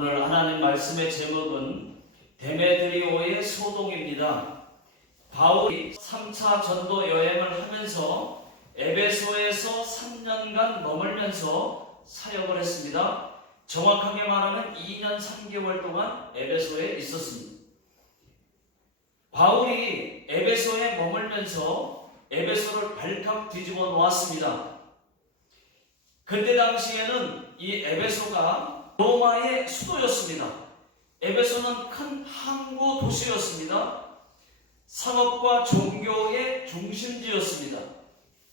오늘 하나님 말씀의 제목은 데메드리오의 소동입니다. 바울이 3차 전도 여행을 하면서 에베소에서 3년간 머물면서 사역을 했습니다. 정확하게 말하면 2년 3개월 동안 에베소에 있었습니다. 바울이 에베소에 머물면서 에베소를 발칵 뒤집어 놓았습니다. 그때 당시에는 이 에베소가 로마의 수도였습니다. 에베소는 큰 항구 도시였습니다. 상업과 종교의 중심지였습니다.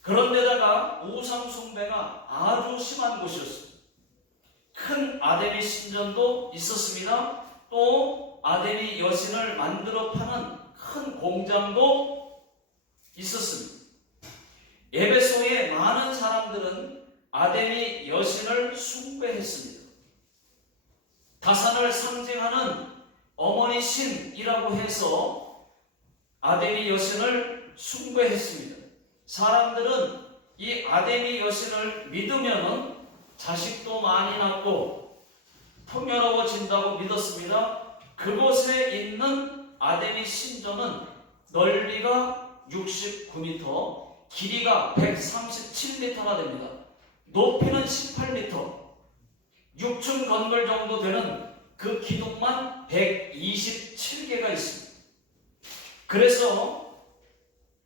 그런데다가 우상 숭배가 아주 심한 곳이었습니다. 큰 아데미 신전도 있었습니다. 또 아데미 여신을 만들어 파는 큰 공장도 있었습니다. 에베소의 많은 사람들은 아데미 여신을 숭배했습니다. 다산을 상징하는 어머니 신이라고 해서 아데미 여신을 숭배했습니다. 사람들은 이 아데미 여신을 믿으면 자식도 많이 낳고 풍요로워진다고 믿었습니다. 그곳에 있는 아데미 신전은 넓이가 69m, 길이가 137m가 됩니다. 높이는 18m, 6층 건물 정도 되는 그 기둥만 127개가 있습니다. 그래서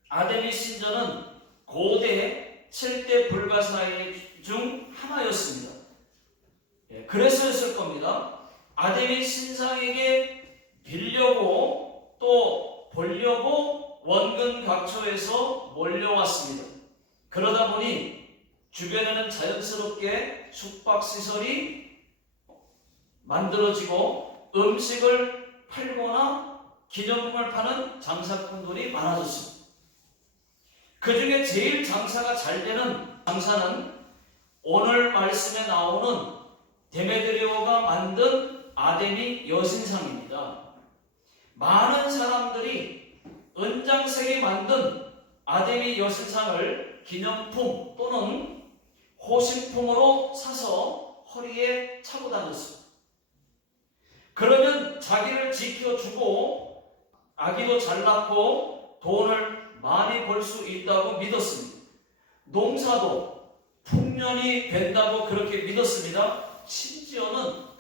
아데미 신전은 고대 7대 불가사의 중 하나였습니다. 그래서였을 겁니다. 아데미 신상에게 빌려고 또 보려고 원근 각처에서 몰려왔습니다. 그러다 보니 주변에는 자연스럽게 숙박시설이 만들어지고 음식을 팔거나 기념품을 파는 장사꾼들이 많아졌습니다. 그 중에 제일 장사가 잘 되는 장사는 오늘 말씀에 나오는 데메드리오가 만든 아데미 여신상입니다. 많은 사람들이 은장색이 만든 아데미 여신상을 기념품 또는 호신품으로 사서 허리에 차고 다녔습니다. 그러면 자기를 지켜주고 아기도 잘 낳고 돈을 많이 벌 수 있다고 믿었습니다. 농사도 풍년이 된다고 그렇게 믿었습니다. 심지어는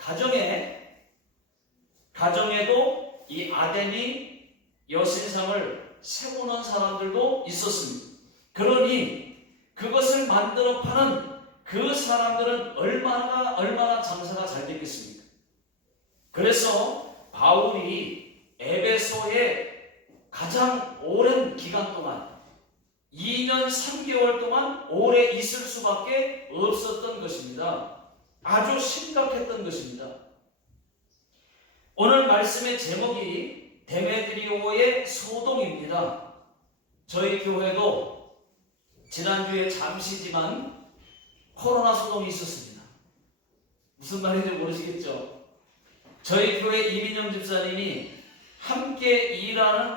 가정에도 이 아데미 여신상을 세우는 사람들도 있었습니다. 그러니 그것을 만들어 파는 그 사람들은 얼마나 장사가 잘 됐겠습니까? 그래서 바울이 에베소에 가장 오랜 기간 동안 2년 3개월 동안 오래 있을 수밖에 없었던 것입니다. 아주 심각했던 것입니다. 오늘 말씀의 제목이 데메드리오의 소동입니다. 저희 교회도 지난주에 잠시지만 코로나 소동이 있었습니다. 무슨 말인지 모르시겠죠? 저희 교회 이민영 집사님이 함께 일하는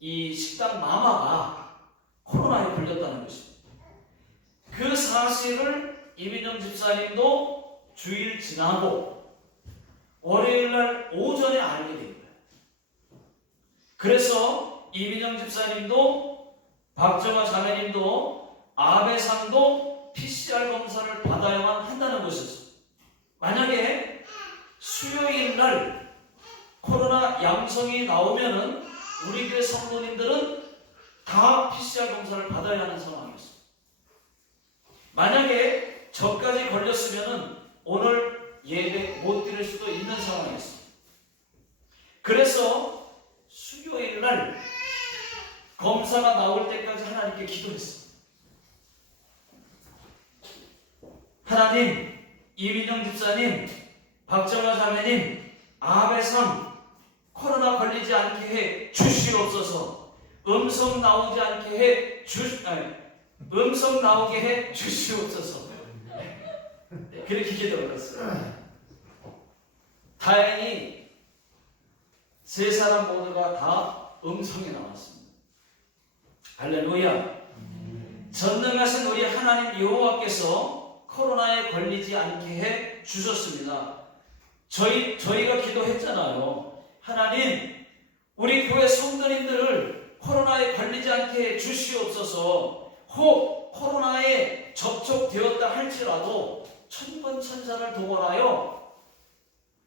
이 식당 마마가 코로나에 걸렸다는 것입니다. 그 사실을 이민영 집사님도 주일 지나고 월요일날 오전에 알게 된 거예요. 그래서 이민영 집사님도 박정화 자매님도 아베상도 PCR 검사를 받아야만 한다는 것이었어요. 만약에 수요일날 코로나 양성이 나오면은 우리 교회 성도님들은 다 PCR 검사를 받아야 하는 상황이었어요. 만약에 저까지 걸렸으면은 오늘 예배 못 드릴 수도 있는 상황이었어요. 그래서 수요일날 검사가 나올 때까지 하나님께 기도했어요. 하나님, 이민영 집사님, 박정화 자매님, 아베상 코로나 걸리지 않게 해 주시옵소서. 음성 나오게 해 주시옵소서. 그렇게 기도를 했어요. 다행히 세 사람 모두가 다 음성이 나왔습니다. 할렐루야. 전능하신 우리 하나님 여호와께서 코로나에 걸리지 않게 해 주셨습니다. 저희가 기도했잖아요. 하나님, 우리 교회 성도님들을 코로나에 걸리지 않게 주시옵소서. 혹 코로나에 접촉되었다 할지라도 천번천사를 동원하여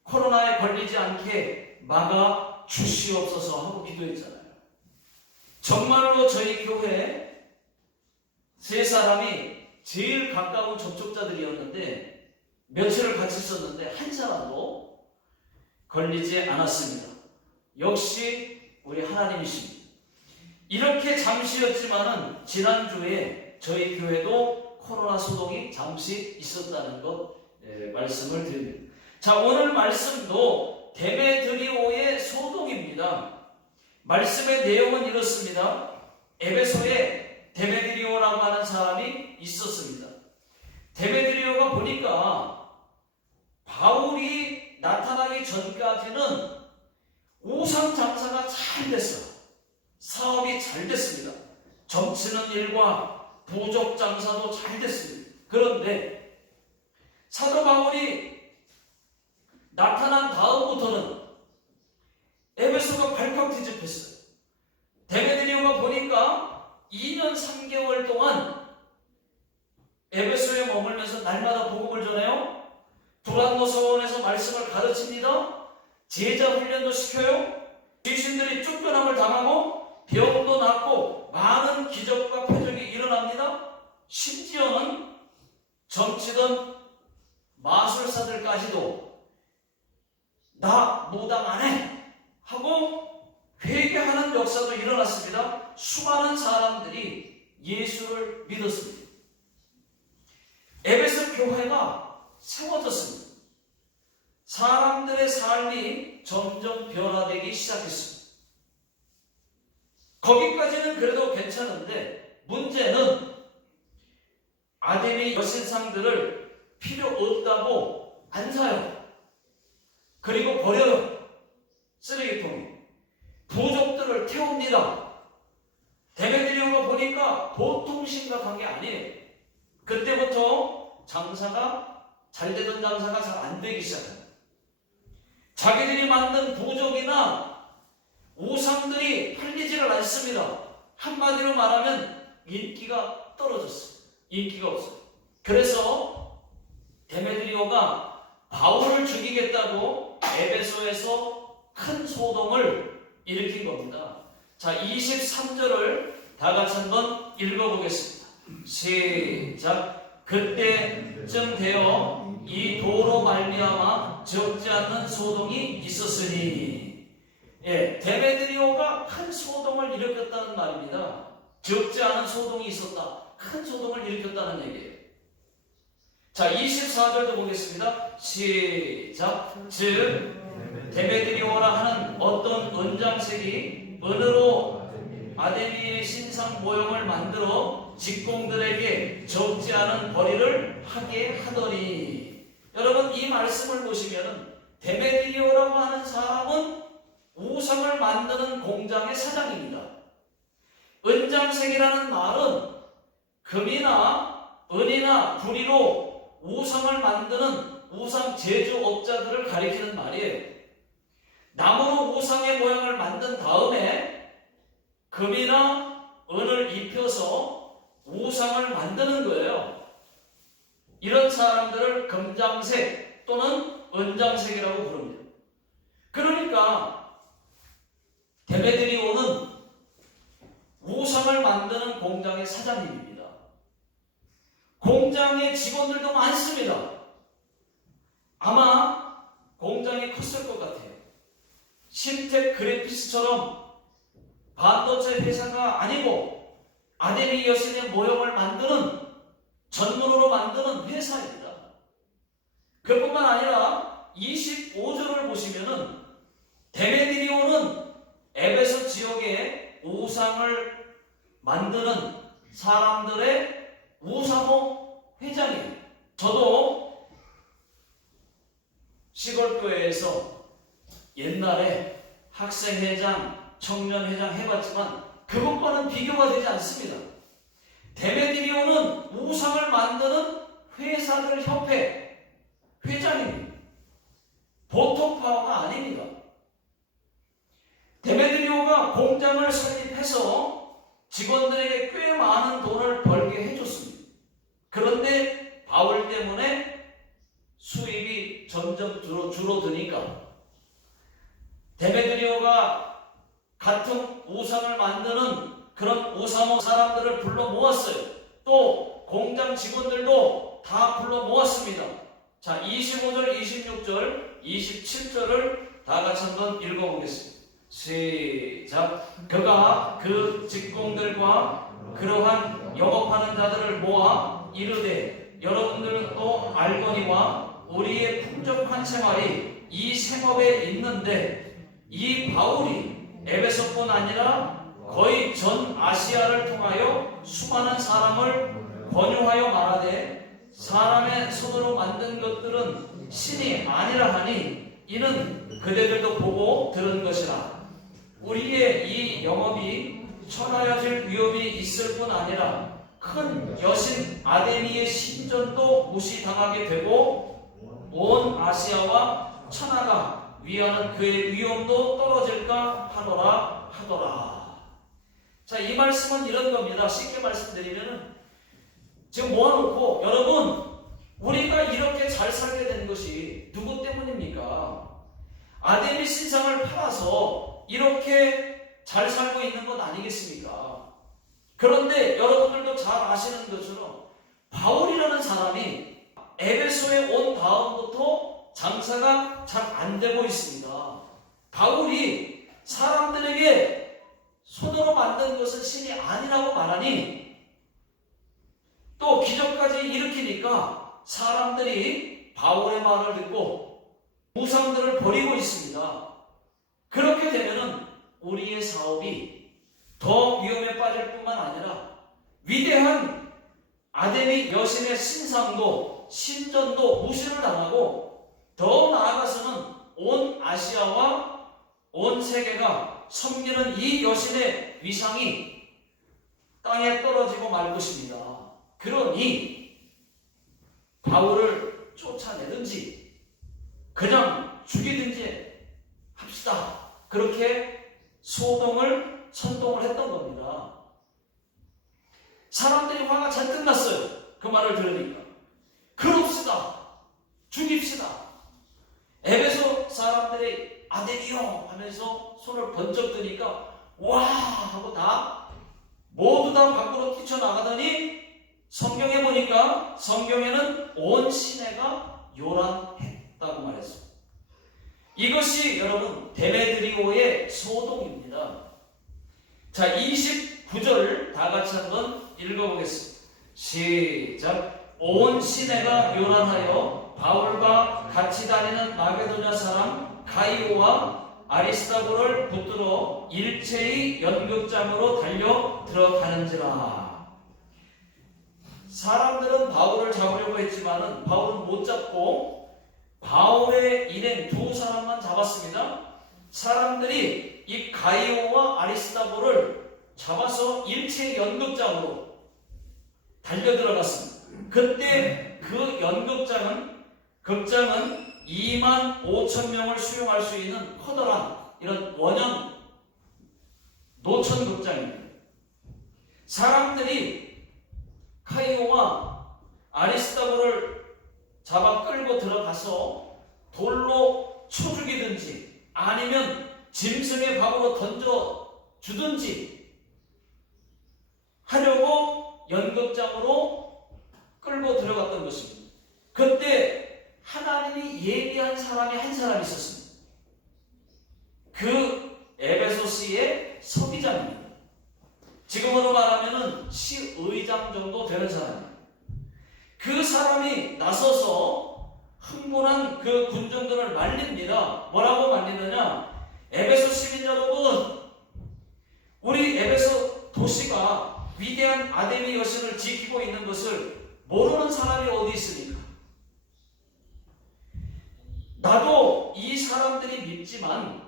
코로나에 걸리지 않게 막아 주시옵소서 하고 기도했잖아요. 정말로 저희 교회 세 사람이 제일 가까운 접촉자들이었는데 며칠을 같이 있었는데 한 사람도 걸리지 않았습니다. 역시 우리 하나님이십니다. 이렇게 잠시였지만은 지난주에 저희 교회도 코로나 소동이 잠시 있었다는 것 말씀을 드립니다. 자, 오늘 말씀도 데메드리오의 소동입니다. 말씀의 내용은 이렇습니다. 에베소에 데메드리오라고 하는 사람이 있었습니다. 데메드리오가 보니까 바울이 나타나기 전까지는 우상 장사가 잘 됐어요. 사업이 잘 됐습니다. 점치는 일과 부족 장사도 잘 됐습니다. 그런데 사도 바울이 나타난 다음부터는 에베소가 발칵 뒤집혔어요. 데메드리오가 보니까 2년 3개월 동안 에베소에 머물면서 날마다 복음을 전해요. 두란노 서원에서 말씀을 가르칩니다. 제자 훈련도 시켜요. 귀신들이 쫓겨남을 당하고 병도 낫고 많은 기적과 표적이 일어납니다. 심지어는 점치던 마술사들까지도 나 무당 안 해 하고 회개하는 역사도 일어났습니다. 수많은 사람들이 예수를 믿었습니다. 에베소 교회가 세워졌습니다. 사람들의 삶이 점점 변화되기 시작했습니다. 거기까지는 그래도 괜찮은데 문제는 아데미 여신상들을 필요 없다고 안 사요. 그리고 버려요. 쓰레기통에. 부족들을 태웁니다. 데메드리오가 보니까 보통 심각한 게 아니에요. 그때부터 장사가 잘 되던 장사가 잘 안 되기 시작합니다. 자기들이 만든 부족이나 우상들이 팔리지를 않습니다. 한마디로 말하면 인기가 떨어졌어요. 인기가 없어요. 그래서 데메드리오가 바울을 죽이겠다고 에베소에서 큰 소동을 일으킨 겁니다. 자, 23절을 다 같이 한번 읽어보겠습니다. 시작. 그때쯤 되어 이 도로 말미암아 적지 않는 소동이 있었으니, 데메드리오가 큰 소동을 일으켰다는 말입니다. 적지 않은 소동이 있었다. 큰 소동을 일으켰다는 얘기예요. 자, 24절도 보겠습니다. 시작. 즉 데메드리오라 하는 어떤 은장색이 은으로 아데미의 신상 모형을 만들어 직공들에게 적지 않은 벌이를 하게 하더니, 여러분 이 말씀을 보시면 데메드리오라고 하는 사람은 우상을 만드는 공장의 사장입니다. 은장색이라는 말은 금이나 은이나 구리로 우상을 만드는 우상 제조업자들을 가리키는 말이에요. 나무로 우상의 모양을 만든 다음에 금이나 은을 입혀서 우상을 만드는 거예요. 이런 사람들을 금장색 또는 은장색이라고 부릅니다. 그러니까 데메드리오는 우상을 만드는 공장의 사장님입니다. 공장의 직원들도 많습니다. 아마 공장이 컸을 것 같아요. 심텍 그래피스처럼 반도체 회사가 아니고 아데미 여신의 모형을 만드는, 전문으로 만드는 회사입니다. 그뿐만 아니라 25절을 보시면은 데메드리오는 에베소 지역에 우상을 만드는 사람들의 우상호 회장이에요. 저도 시골교회에서 옛날에 학생회장, 청년회장 해봤지만 그것과는 비교가 되지 않습니다. 데메드리오는 우상을 만드는 회사들 협회 회장입니다. 보통 파워가 아닙니다. 데메드리오가 공장을 설립해서 직원들에게 꽤 많은 돈을 벌게 해줬습니다. 그런데 바울 때문에 수입이 점점 줄어드니까 데메드리오가 같은 우상을 만드는 그런 우상호 사람들을 불러 모았어요. 또 공장 직원들도 다 불러 모았습니다. 자, 25절, 26절, 27절을 다 같이 한번 읽어보겠습니다. 시작. 그가 그 직공들과 그러한 영업하는 자들을 모아 이르되 여러분들도 알거니와 우리의 풍족한 생활이 이 생업에 있는데 이 바울이 에베소뿐 아니라 거의 전 아시아를 통하여 수많은 사람을 권유하여 말하되 사람의 손으로 만든 것들은 신이 아니라 하니 이는 그대들도 보고 들은 것이라. 우리의 이 영업이 천하여질 위험이 있을 뿐 아니라 큰 여신 아데미의 신전도 무시당하게 되고 온 아시아와 천하가 위하는 그의 위엄도 떨어질까 하더라. 자, 이 말씀은 이런 겁니다. 쉽게 말씀드리면은 지금 모아놓고 여러분, 우리가 이렇게 잘 살게 된 것이 누구 때문입니까? 아데미 신상을 팔아서 이렇게 잘 살고 있는 것 아니겠습니까? 그런데 여러분들도 잘 아시는 것처럼 바울이라는 사람이 에베소에 온 다음부터 장사가 잘 안 되고 있습니다. 바울이 사람들에게 손으로 만든 것은 신이 아니라고 말하니 또 기적까지 일으키니까 사람들이 바울의 말을 듣고 우상들을 버리고 있습니다. 그렇게 되면은 우리의 사업이 더 위험에 빠질 뿐만 아니라 위대한 아데미 여신의 신상도 신전도 무시를 당하고 더 나아가서는 온 아시아와 온 세계가 섬기는 이 여신의 위상이 땅에 떨어지고 말 것입니다. 그러니 바울을 쫓아내든지 그냥 죽이든지 합시다. 그렇게 선동을 했던 겁니다. 사람들이 화가 잔뜩 났어요. 그 말을 들으니까. 그럽시다. 죽입시다. 에베소 사람들이 아데미요 하면서 손을 번쩍 드니까 와 하고 모두 다 밖으로 뛰쳐나가더니 성경에 보니까 성경에는 온 시내가 요란했다고 말했어요. 이것이 여러분 데메드리오의 소동입니다. 자, 29절 다 같이 한번 읽어보겠습니다. 시작. 온 시내가 요란하여 바울과 같이 다니는 마게도냐 사람 가이오와 아리스다고를 붙들어 일체의 연극장으로 달려 들어가는지라. 사람들은 바울을 잡으려고 했지만은 바울은 못 잡고 바울의 일행 두 사람만 잡았습니다. 사람들이 이 가이오와 아리스다고를 잡아서 일체의 연극장으로 달려 들어갔습니다. 그때 그 극장은 2만 5천 명을 수용할 수 있는 커다란 이런 원형 노천 극장입니다. 사람들이 가이오와 아리스다고를 잡아 끌고 들어가서 돌로 쳐 죽이든지 아니면 짐승의 밥으로 던져 주든지 하려고 연극장으로 끌고 들어갔던 것입니다. 그때 하나님이 예비한 사람이 한 사람이 있었습니다. 그 에베소시의 서기장입니다. 지금으로 말하면 시의장 정도 되는 사람입니다. 그 사람이 나서서 흥분한 그 군중들을 말립니다. 뭐라고 말리느냐? 에베소 시민 여러분, 우리 에베소 도시가 위대한 아데미 여신을 지키고 있는 것을 모르는 사람이 어디 있습니까? 나도 이 사람들이 믿지만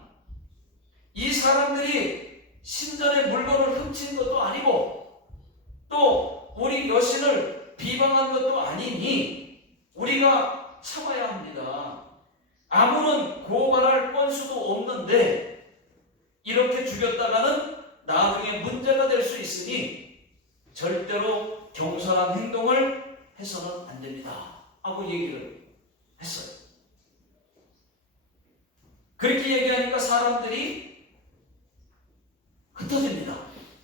이 사람들이 신전의 물건을 훔친 것도 아니고 또 우리 여신을 비방한 것도 아니니 우리가 참아야 합니다. 아무런 고발할 건수도 없는데 이렇게 죽였다가는 나중에 문제가 될 수 있으니 절대로 경솔한 행동을 해서는 안 됩니다 하고 얘기를 했어요. 그렇게 얘기하니까 사람들이 흩어집니다.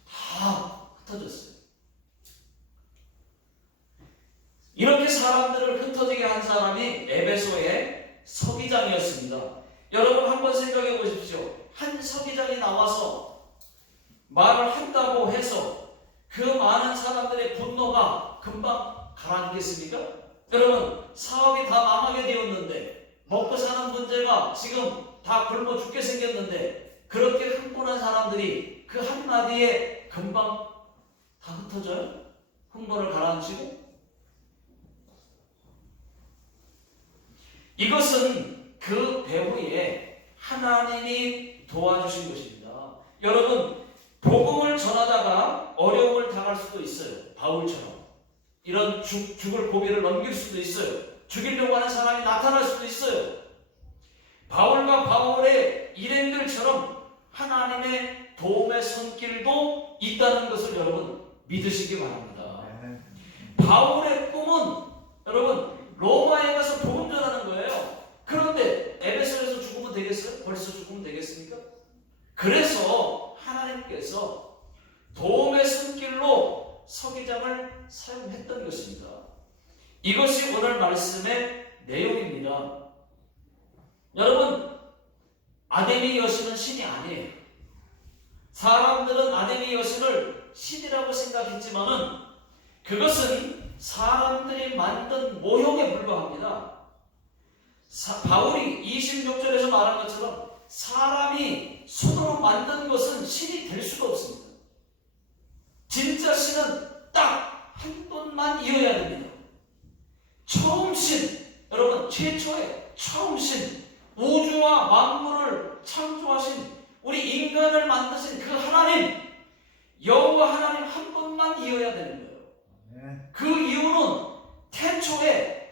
다 흩어졌어요. 이렇게 사람들을 흩어지게 한 사람이 에베소의 서기장이었습니다. 여러분 한번 생각해 보십시오. 한 서기장이 나와서 말을 한다고 해서 그 많은 사람들의 분노가 금방 가라앉겠습니까? 여러분 사업이 다 망하게 되었는데 먹고 사는 문제가 지금 다 굶어 죽게 생겼는데 그렇게 흥분한 사람들이 그 한마디에 금방 다 흩어져요? 흥분을 가라앉히고? 이것은 그 배후에 하나님이 도와주신 것입니다. 여러분 복음을 전하다가 어려움을 당할 수도 있어요. 바울처럼 이런 죽을 고비를 넘길 수도 있어요. 죽이려고 하는 사람이 나타날 수도 있어요. 바울과 바울의 일행들처럼 하나님의 도움의 손길도 있다는 것을 여러분 믿으시기 바랍니다. 바울의 꿈은 여러분 로마에 가서 복음 전하는 거예요. 그런데 에베소에서 죽으면 되겠어요? 벌써 죽으면 되겠습니까? 그래서 하나님께서 도움의 손길로 서기장을 사용했던 것입니다. 이것이 오늘 말씀의 내용입니다. 여러분 아데미 여신은 신이 아니에요. 사람들은 아데미 여신을 신이라고 생각했지만은 그것은 사람들이 만든 모형에 불과합니다. 바울이 26절에서 말한 것처럼 사람이 손으로 만든 것은 신이 될 수가 없습니다. 진짜 신은 딱 한 분만 이어야 됩니다. 처음 신, 여러분 최초의 처음 신, 우주와 만물을 창조하신 우리 인간을 만드신 그 하나님, 여호와 하나님 한 분만 이어야 되는 거예요. 그 이유는 태초에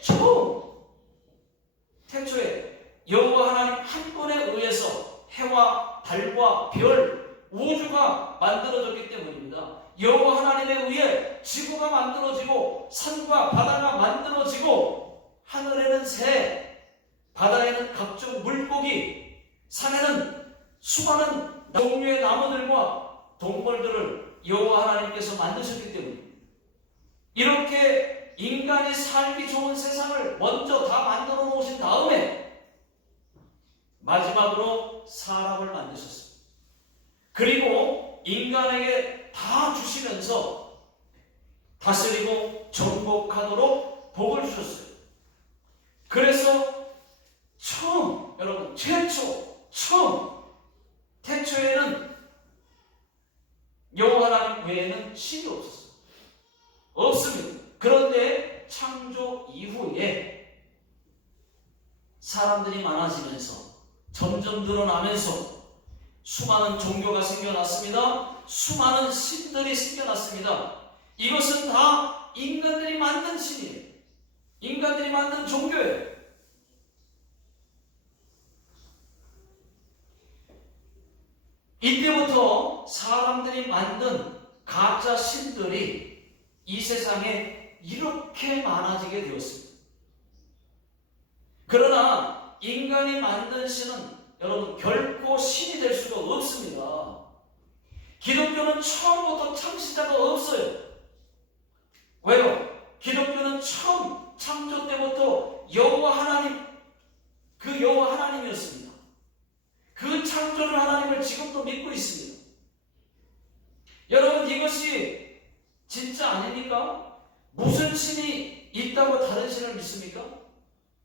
여호와 하나님 한 분에 의해서 해와 달과 별, 우주가 만들어졌기 때문입니다. 여호와 하나님에 의해 지구가 만들어지고 산과 바다가 만들어지고 하늘에는 새, 바다에는 각종 물고기, 산에는 수많은 종류의 나무들과 동물들을 여호와 하나님께서 만드셨기 때문입니다. 이렇게 인간이 살기 좋은 세상을 먼저 다 만들어 놓으신 다음에 마지막으로 사람을 만드셨습니다. 그리고 인간에게 다 주시면서 다스리고 정복하도록 복을 주셨어요. 그래서 처음, 여러분 태초에는 여호와 하나님 외에는 신이 없었어요. 없습니다. 그런데 창조 이후에 사람들이 많아지면서 점점 늘어나면서 수많은 종교가 생겨났습니다. 수많은 신들이 생겨났습니다. 이것은 다 인간들이 만든 신이에요. 인간들이 만든 종교예요. 이때부터 사람들이 만든 가짜 신들이 이 세상에 이렇게 많아지게 되었습니다. 그러나 인간이 만든 신은 여러분 결코 신이 될 수가 없습니다. 기독교는 처음부터 창시자가 없어요. 왜요? 기독교는 처음 창조 때부터 여호와 하나님, 그 여호와 하나님이었습니다. 그 창조주 하나님을 지금도 믿고 있습니다. 여러분 이것이 진짜 아닙니까? 무슨 신이 있다고 다른 신을 믿습니까?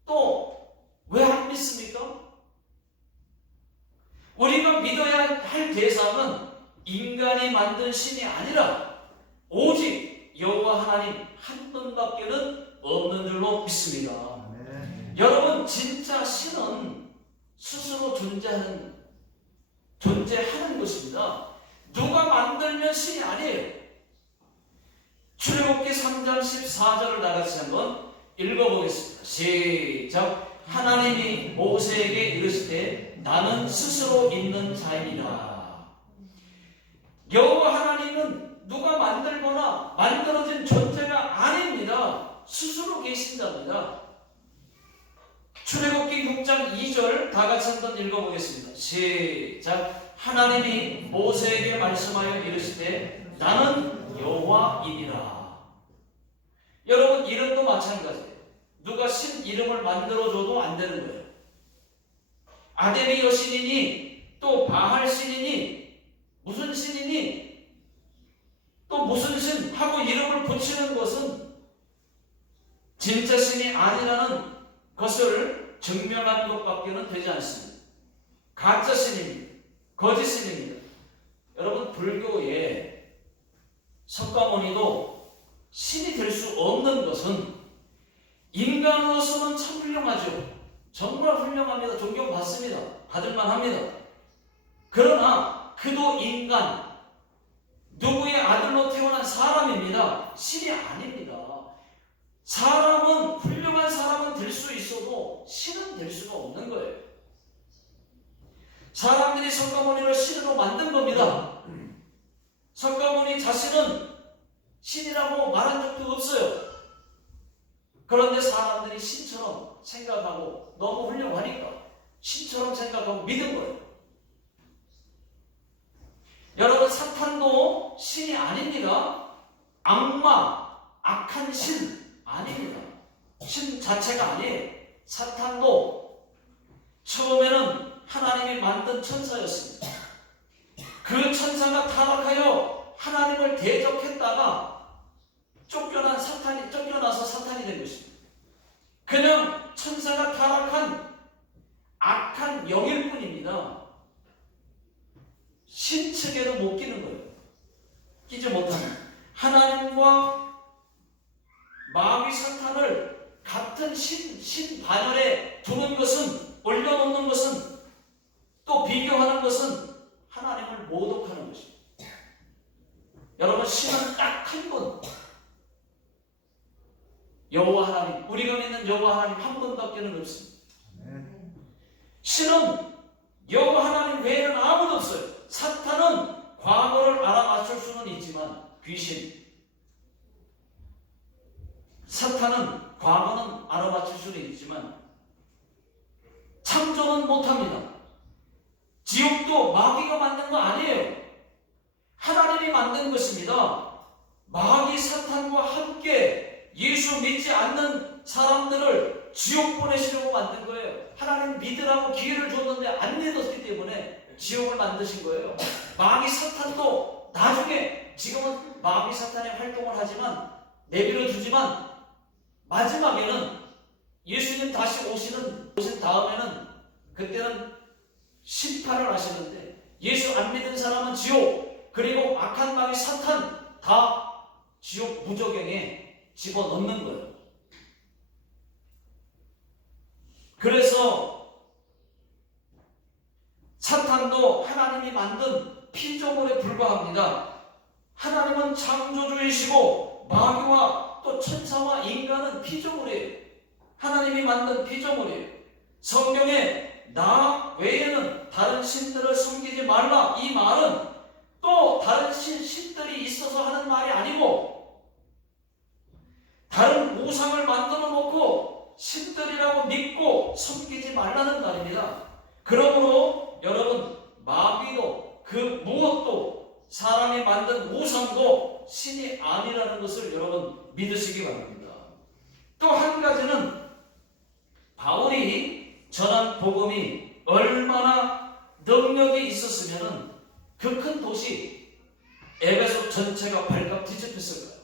또 왜 안 믿습니까? 우리가 믿어야 할 대상은 인간이 만든 신이 아니라 오직 여호와 하나님 한 분밖에는 없는 줄로 믿습니다. 여러분 진짜 신은 스스로 존재하는 것입니다. 누가 만들면 신이 아니에요. 출애굽기 3장 14절을 다같이 한번 읽어보겠습니다. 시작. 하나님이 모세에게 이르시되 나는 스스로 있는 자이니라. 여호와 하나님은 누가 만들거나 만들어진 존재가 아닙니다. 스스로 계신 자입니다. 출애굽기 6장 2절 다 같이 한번 읽어보겠습니다. 시작. 하나님이 모세에게 말씀하여 이르시되 나는 여호와이니라. 여러분, 이름도 마찬가지예요. 누가 신 이름을 만들어줘도 안 되는 거예요. 아데미 여신이니 또 바할 신이니 무슨 신이니 또 무슨 신 하고 이름을 붙이는 것은 진짜 신이 아니라는 것을 증명하는 것밖에는 되지 않습니다. 가짜 신입니다. 거짓 신입니다. 여러분, 불교의 석가모니도 신이 될 수 없는 것은 인간으로서는 참 훌륭하죠. 정말 훌륭합니다. 존경받습니다. 받을만 합니다. 그러나 그도 인간, 누구의 아들로 태어난 사람입니다. 신이 아닙니다. 사람은, 훌륭한 사람은 될 수 있어도 신은 될 수가 없는 거예요. 사람들이 석가모니를 신으로 만든 겁니다. 석가모니 자신은 신이라고 말한 적도 없어요. 그런데 사람들이 신처럼 생각하고 너무 훌륭하니까 신처럼 생각하고 믿은 거예요. 여러분, 사탄도 신이 아닙니다. 악마, 악한 신 아닙니다. 신 자체가 아니에요. 사탄도 처음에는 하나님이 만든 천사였습니다. 그 천사가 타락하여 하나님을 대적했다가 쫓겨나서 사탄이 된 것입니다. 그냥 천사가 타락한 악한 영일 뿐입니다. 신측에도 못 끼는 거예요. 끼지 못하는. 하나님과 마귀 사탄을 같은 신 반열에 두는 것은, 올려놓는 것은, 또 비교하는 것은 하나님을 모독하는 것입니다. 여러분, 신은 딱 한 분, 여호와 하나님, 우리가 믿는 여호와 하나님 한 분밖에는 없습니다. 신은 여호와 하나님 외에는 아무도 없어요. 사탄은 과거를 알아맞힐 수는 있지만 사탄은 과거는 알아맞힐 수는 있지만 창조는 못합니다. 지옥도 마귀가 만든 거 아니에요. 하나님이 만든 것입니다. 마귀 사탄과 함께 예수 믿지 않는 사람들을 지옥 보내시려고 만든 거예요. 하나님 믿으라고 기회를 줬는데 안 믿었기 때문에 지옥을 만드신 거예요. 마귀 사탄도 나중에, 지금은 마귀 사탄의 활동을 하지만 내버려 두지만 마지막에는 예수님 다시 오신 다음에는 그때는 심판을 하시는데, 예수 안 믿은 사람은 지옥, 그리고 악한 마귀 사탄 다 지옥 무저갱에 집어넣는 거예요. 그래서 사탄도 하나님이 만든 피조물에 불과합니다. 하나님은 창조주이시고 마귀와 또 천사와 인간은 피조물이에요. 하나님이 만든 피조물이에요. 성경에 나 외에는 다른 신들을 섬기지 말라, 이 말은 또 다른 신들이 있어서 하는 말이 아니고 다른 우상을 만들어 놓고 신들이라고 믿고 섬기지 말라는 말입니다. 그러므로 여러분, 마귀도 그 무엇도 사람이 만든 우상도 신이 아니라는 것을 여러분 믿으시기 바랍니다. 또 한 가지는 바울이 전한 복음이 얼마나 능력이 있었으면 그 큰 도시 에베소 전체가 발칵 뒤집혔을까요?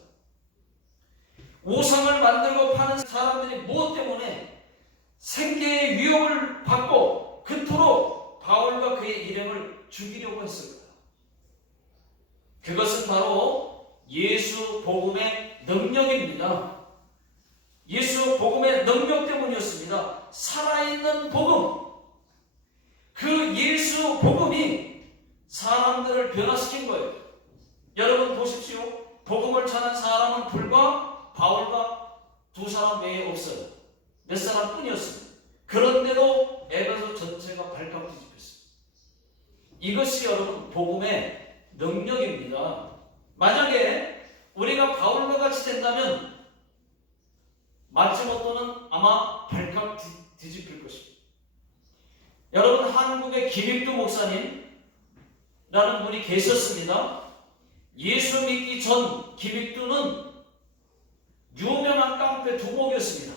우상을 만들고 파는 사람들이 무엇 때문에 생계의 위협을 받고 그토록 바울과 그의 일행을 죽이려고 했을까요? 그것은 바로 예수 복음의 능력입니다. 예수 복음의 능력 때문이었습니다. 살아있는 복음, 그 예수 복음이 사람들을 변화시킨 거예요. 여러분 보십시오. 복음을 전한 사람은 불과 바울과 두 사람 외에 없어요. 몇 사람 뿐이었습니다. 그런데도 에베소 전체가 발칵 뒤집혔어요. 이것이 여러분 복음의 능력입니다. 만약에 우리가 바울과 같이 된다면 마지못도는 아마 발칵 뒤집힐 것입니다. 여러분, 한국의 김익두 목사님이라는 분이 계셨습니다. 예수 믿기 전 김익두는 유명한 깡패 두목이었습니다.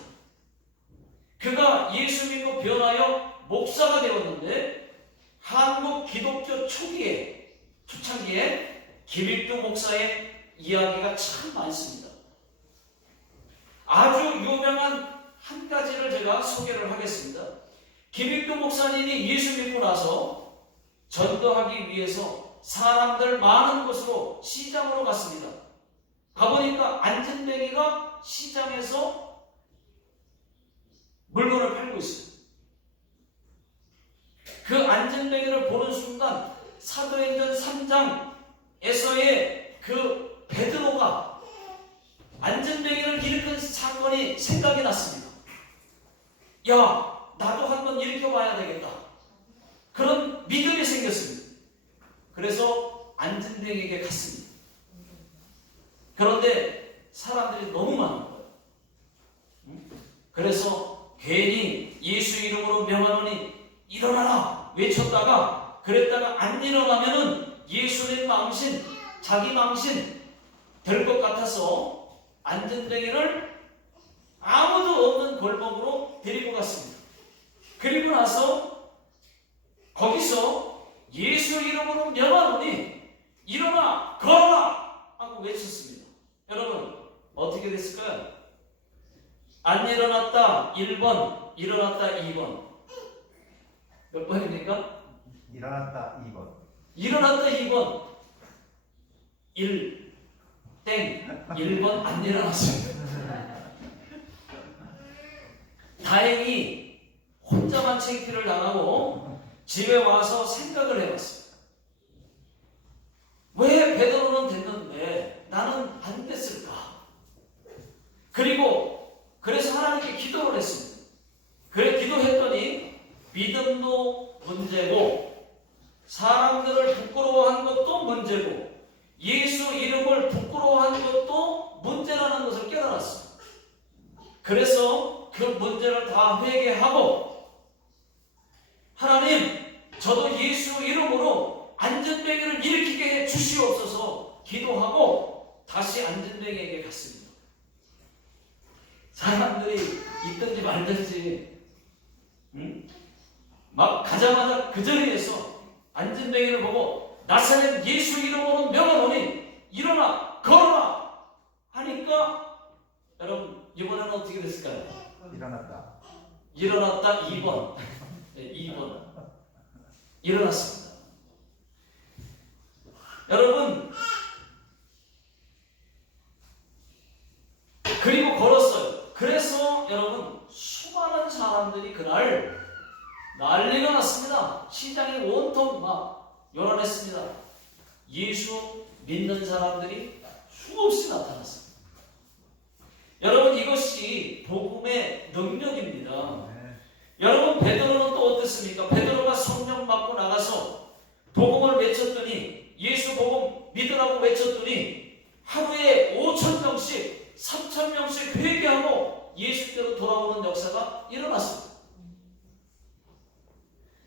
그가 예수 믿고 변하여 목사가 되었는데 한국 기독교 초창기에 김익두 목사의 이야기가 참 많습니다. 아주 유명한 한 가지를 제가 소개를 하겠습니다. 김익두 목사님이 예수 믿고 나서 전도하기 위해서 사람들 많은 곳으로 시장으로 갔습니다. 가보니까 안전뱅이가 시장에서 물건을 팔고 있어요. 그 안전뱅이를 보는 순간 사도행전 3장에서의 그 베드로가 안전뱅이를 일으킨 사건이 생각이 났습니다. 야, 나도 한번 일으켜봐야 되겠다. 그런 믿음이 생겼습니다. 그래서 안전뱅이에게 갔습니다. 그런데 사람들이 너무 많은 거예요. 그래서 괜히 예수 이름으로 명하노니 일어나라 외쳤다가 그랬다가 안 일어나면은 예수님 망신, 자기 망신 될 것 같아서 안전뱅이를 아무도 없는 골목으로 데리고 갔습니다. 그리고 나서 거기서 예수 이름으로 명하노니 일어나 걸어라 하고 외쳤습니다. 여러분 어떻게 됐을까요? 안 일어났다 1번, 일어났다 2번. 몇 번입니까? 일어났다 2번. 일어났다 2번. 1번 안 일어났습니다. 다행히 혼자만 창피를 당하고 집에 와서 생각을 해봤습니다. 왜 베드로는 됐는데 나는 안 됐을까? 그래서 하나님께 기도를 했습니다. 그래 기도했더니 믿음도 문제고 사람들을 부끄러워한 것도 문제고 예수 이름을 부끄러워한 것도 문제라는 것을 깨달았습니다. 그래서 그 문제를 다 회개하고 하나님 저도 예수 이름으로 안전뱅이를 일으키게 해 주시옵소서 기도하고 다시 안전뱅이에게 갔습니다. 사람들이 있든지 말든지 막 가자마자 그 자리에서 안전뱅이를 보고 나사렛 예수 이름으로 명하노니 일어나 걸어라 하니까 여러분 이번에는 어떻게 됐을까요? 일어났다 2번. 네, 2번 일어났습니다. 여러분 그리고 걸었어요. 그래서 여러분 수많은 사람들이 그날 난리가 났습니다. 시장이 온통 막 요란했습니다. 예수 믿는 사람들이 수없이 나타났습니다. 여러분 이것이 복음의 능력입니다. 여러분 베드로는 또 어땠습니까? 베드로가 성령 받고 나가서 복음을 외쳤더니 예수 복음 믿으라고 외쳤더니 하루에 5,000명씩 3,000명씩 회개하고 예수께로 돌아오는 역사가 일어났습니다.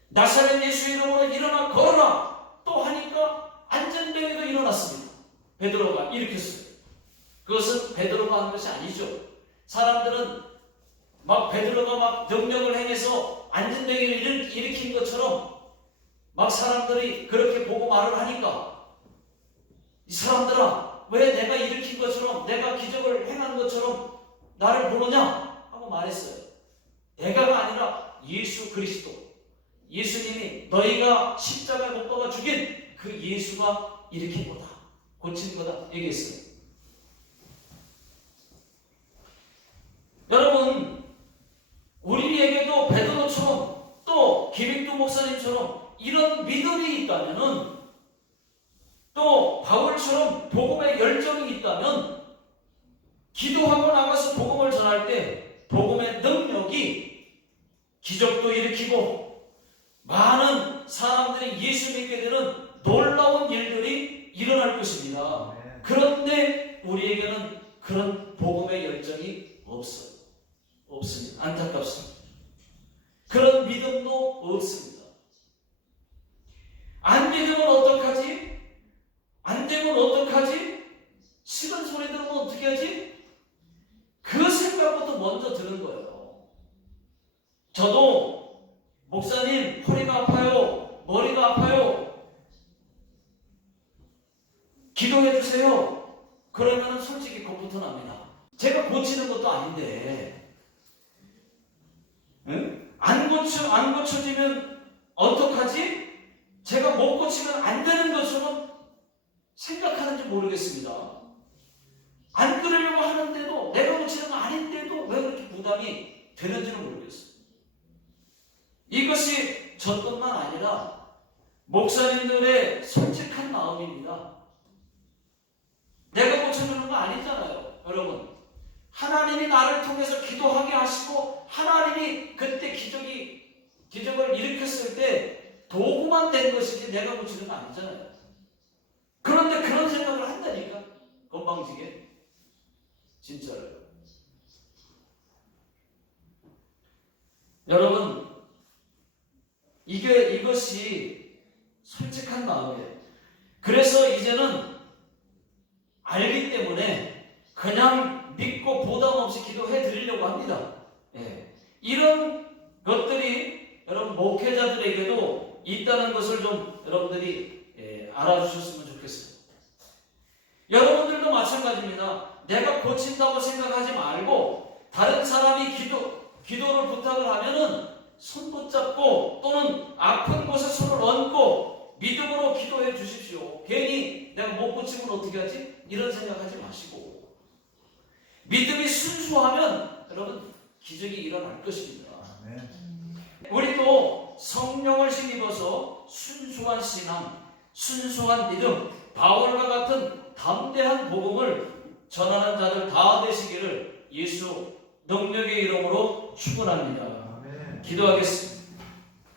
나사렛 예수 이름으로 일어나 걸어라 또 하니까 안전뱅이도 일어났습니다. 베드로가 일으켰어요. 그것은 베드로가 한 것이 아니죠. 사람들은 막 베드로가 막 능력을 행해서 안전뱅이를 일으킨 것처럼 막 사람들이 그렇게 보고 말을 하니까 이 사람들아 왜 내가 일으킨 것처럼 내가 기적을 행한 것처럼 나를 보느냐 하고 말했어요. 내가가 아니라 예수 그리스도 예수님이 너희가 십자가에 못 박아 죽인 그 예수가 일으킨 거다 고친 거다 얘기했어요. 여러분 우리에게도 베드로처럼 또 김익두 목사님처럼 이런 믿음이 있다면은 또 바울처럼 복음의 열정이 있다면 기도하고 나가서 복음을 전할 때 복음의 능력이 기적도 일으키고 많은 사람들이 예수 믿게 되는 놀라운 일들이 일어날 것입니다. 아멘. 그런데 우리에게는 그런 복음의 열정이 없어요. 없습니다. 안타깝습니다. 그런 믿음도 없습니다. 안 믿으면 어떡하지? 안 되면 어떡하지? 싫은 소리 들으면 어떻게 하지? 그 생각부터 먼저 드는 거예요. 저도 목사님 허리가 아파요. 머리가 아파요. 기도해 주세요. 그러면 솔직히 겁부터 납니다. 제가 고치는 것도 아닌데, 응? 안 고쳐지면 어떡하지? 제가 못 고치면 안 되는 것처럼 생각하는지 모르겠습니다. 안 그러려고 하는데도, 내가 고치는 거 아닌데도 왜 그렇게 부담이 되는지는 모르겠어요. 이것이 저뿐만 아니라 목사님들의 솔직한 마음입니다. 내가 고쳐주는 거 아니잖아요, 여러분. 하나님이 나를 통해서 기도하게 하시고 하나님이 그때 기적을 일으켰을 때 도구만 된 것이지 내가 고치는 거 아니잖아요. 그런데 그런 생각을 한다니까, 건방지게. 진짜로요. 여러분, 이것이 솔직한 마음이에요. 그래서 이제는 알기 때문에 그냥 믿고 부담 없이 기도해 드리려고 합니다. 예. 이런 것들이 여러분 목회자들에게도 있다는 것을 좀 여러분들이 알아주셨으면 좋겠습니다. 여러분들도 마찬가지입니다. 내가 고친다고 생각하지 말고 다른 사람이 기도를 부탁을 하면은 손 붙잡고 또는 아픈 곳에 손을 얹고 믿음으로 기도해 주십시오. 괜히 내가 못 고치면 어떻게 하지? 이런 생각하지 마시고 믿음이 순수하면 여러분 기적이 일어날 것입니다. 아멘. 우리도 성령을 힘입어서 순수한 신앙, 순수한 믿음, 바울과 같은 담대한 복음을 전하는 자들 다 되시기를 예수 능력의 이름으로 축원합니다. 아멘. 기도하겠습니다.